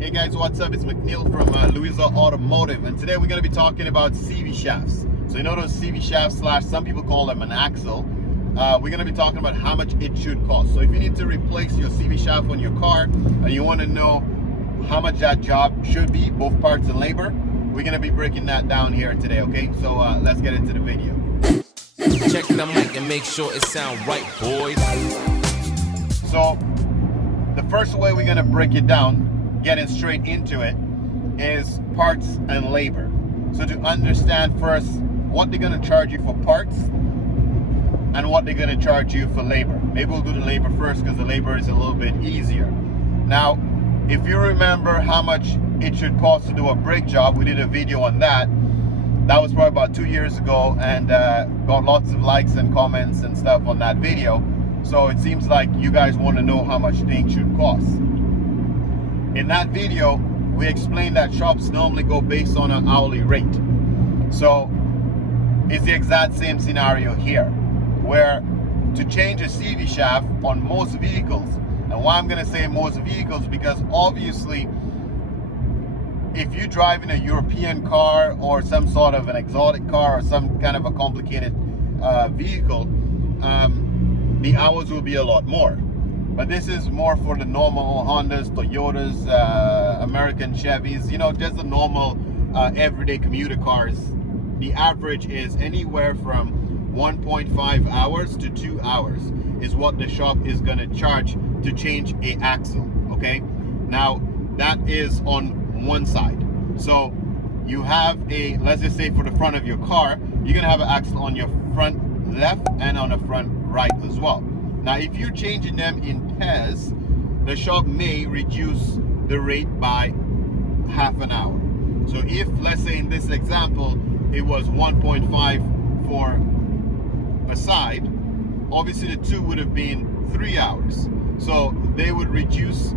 Hey guys, what's up? It's McNeil from Louisa Automotive, and today we're going to be talking about CV shafts. So you know those CV shafts slash, some people call them an axle. We're going to be talking about how much it should cost. So if you need to replace your CV shaft on your car and you want to know how much that job should be, both parts and labor, we're going to be breaking that down here today, okay? So let's get into the video. Check the mic and make sure it sound right, boys. So the first way we're going to break it down, getting straight into it, is parts and labor. So to understand first what they're going to charge you for parts and what they're going to charge you for labor. Maybe we'll do the labor first because the labor is a little bit easier. Now, if you remember how much it should cost to do a brake job, we did a video on that. That was probably about 2 years ago, and got lots of likes and comments and stuff on that video. So it seems like you guys want to know how much things should cost. In that video, we explained that shops normally go based on an hourly rate. So it's the exact same scenario here, where to change a CV shaft on most vehicles, and why I'm going to say most vehicles, because obviously if you're driving a European car or some sort of an exotic car or some kind of a complicated vehicle, the hours will be a lot more. But this is more for the normal Hondas, Toyotas, American Chevys, you know, just the normal everyday commuter cars. The average is anywhere from 1.5 hours to 2 hours is what the shop is going to charge to change a axle, okay? Now, that is on one side. So you have a, let's just say for the front of your car, you're going to have an axle on your front left and on the front right as well. Now, if you're changing them in pairs, the shop may reduce the rate by half an hour. So if, let's say in this example, it was 1.5 for a side, obviously the two would have been 3 hours. So they would reduce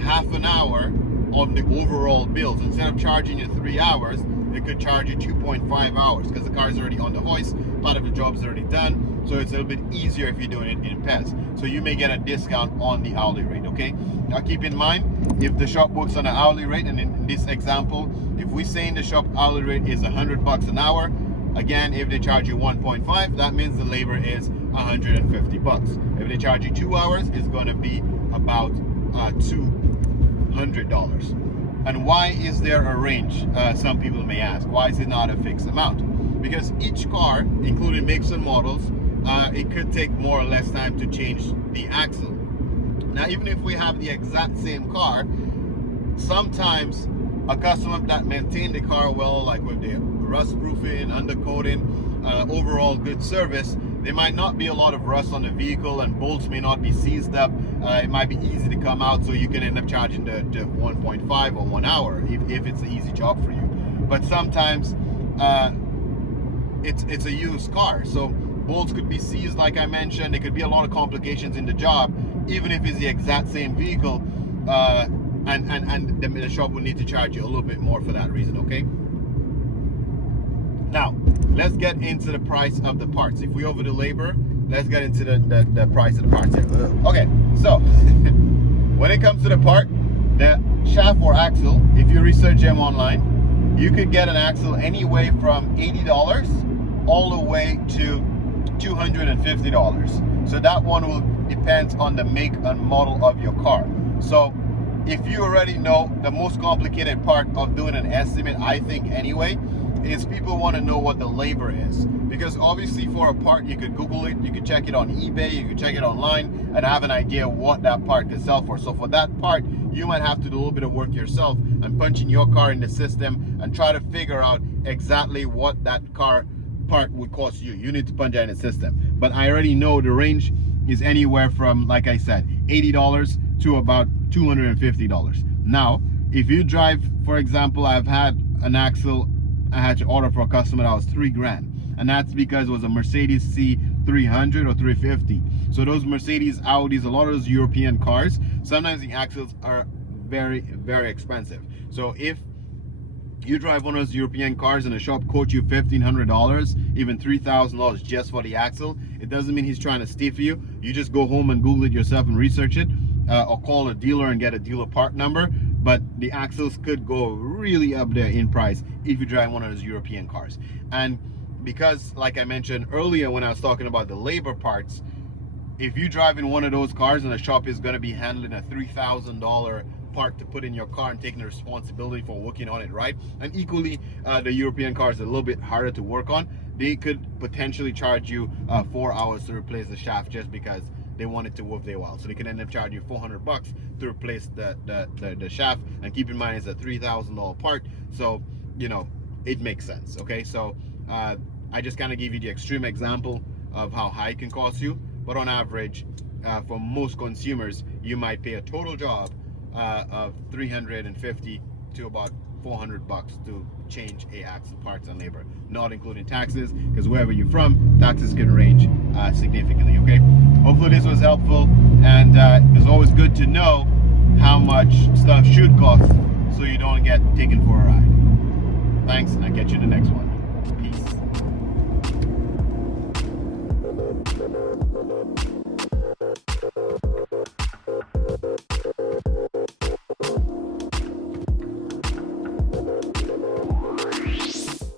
half an hour on the overall bills. Instead of charging you 3 hours, they could charge you 2.5 hours because the car is already on the hoist, part of the job's already done. So it's a little bit easier if you're doing it in pairs. So you may get a discount on the hourly rate, okay? Now keep in mind, if the shop works on an hourly rate, and in this example, if we say in the shop hourly rate is $100 an hour, again, if they charge you 1.5, that means the labor is $150. If they charge you 2 hours, it's going to be about $200. And why is there a range? Some people may ask. Why is it not a fixed amount? Because each car, including makes and models, it could take more or less time to change the axle. Now, even if we have the exact same car, sometimes a customer that maintained the car well, like with the rust proofing, undercoating, overall good service, there might not be a lot of rust on the vehicle and bolts may not be seized up. It might be easy to come out, so you can end up charging the 1.5 or 1 hour if it's an easy job for you. But sometimes it's a used car, so bolts could be seized, like I mentioned. There could be a lot of complications in the job, even if it's the exact same vehicle, and the shop would need to charge you a little bit more for that reason, okay? Now, let's get into the price of the parts. If we over the labor, let's get into the price of the parts here. Okay, so when it comes to the part, the shaft or axle, if you research them online, you could get an axle anywhere from $80 all the way to $250. So that one will depend on the make and model of your car. So if you already know, the most complicated part of doing an estimate, I think anyway, is people want to know what the labor is. Because obviously for a part, you could Google it, you could check it on eBay, you could check it online and have an idea what that part could sell for. So for that part, you might have to do a little bit of work yourself and punch in your car in the system and try to figure out exactly what that car part would cost you. You need to punch that in the system. But I already know the range is anywhere from, like I said, $80 to about $250. Now, if you drive, for example, I've had an axle I had to order for a customer that was $3 grand, and that's because it was a Mercedes C300 or 350. So those Mercedes, Audis, a lot of those European cars, sometimes the axles are very, very expensive. So if you drive one of those European cars and the shop quotes you $1,500, even $3,000 just for the axle, it doesn't mean he's trying to stiff you. You just go home and Google it yourself and research it, or call a dealer and get a dealer part number. but the axles could go really up there in price if you drive one of those European cars. And because, like I mentioned earlier when I was talking about the labor parts, if you drive in one of those cars and the shop is going to be handling a $3,000 part to put in your car and taking the responsibility for working on it, right? And equally, the European cars are a little bit harder to work on. They could potentially charge you 4 hours to replace the shaft just because they want it to work very well. So they can end up charging you $400 to replace the shaft. And keep in mind, it's a $3,000 part, so you know it makes sense. Okay, so I just kind of give you the extreme example of how high it can cost you, but on average, for most consumers, you might pay a total job of $350 to about $400 to change a axle parts and labor, not including taxes, because wherever you're from, taxes can range significantly. Okay, hopefully this was helpful, and it's always good to know how much stuff should cost so you don't get taken for a ride. Thanks, and I'll catch you in the next one. Peace.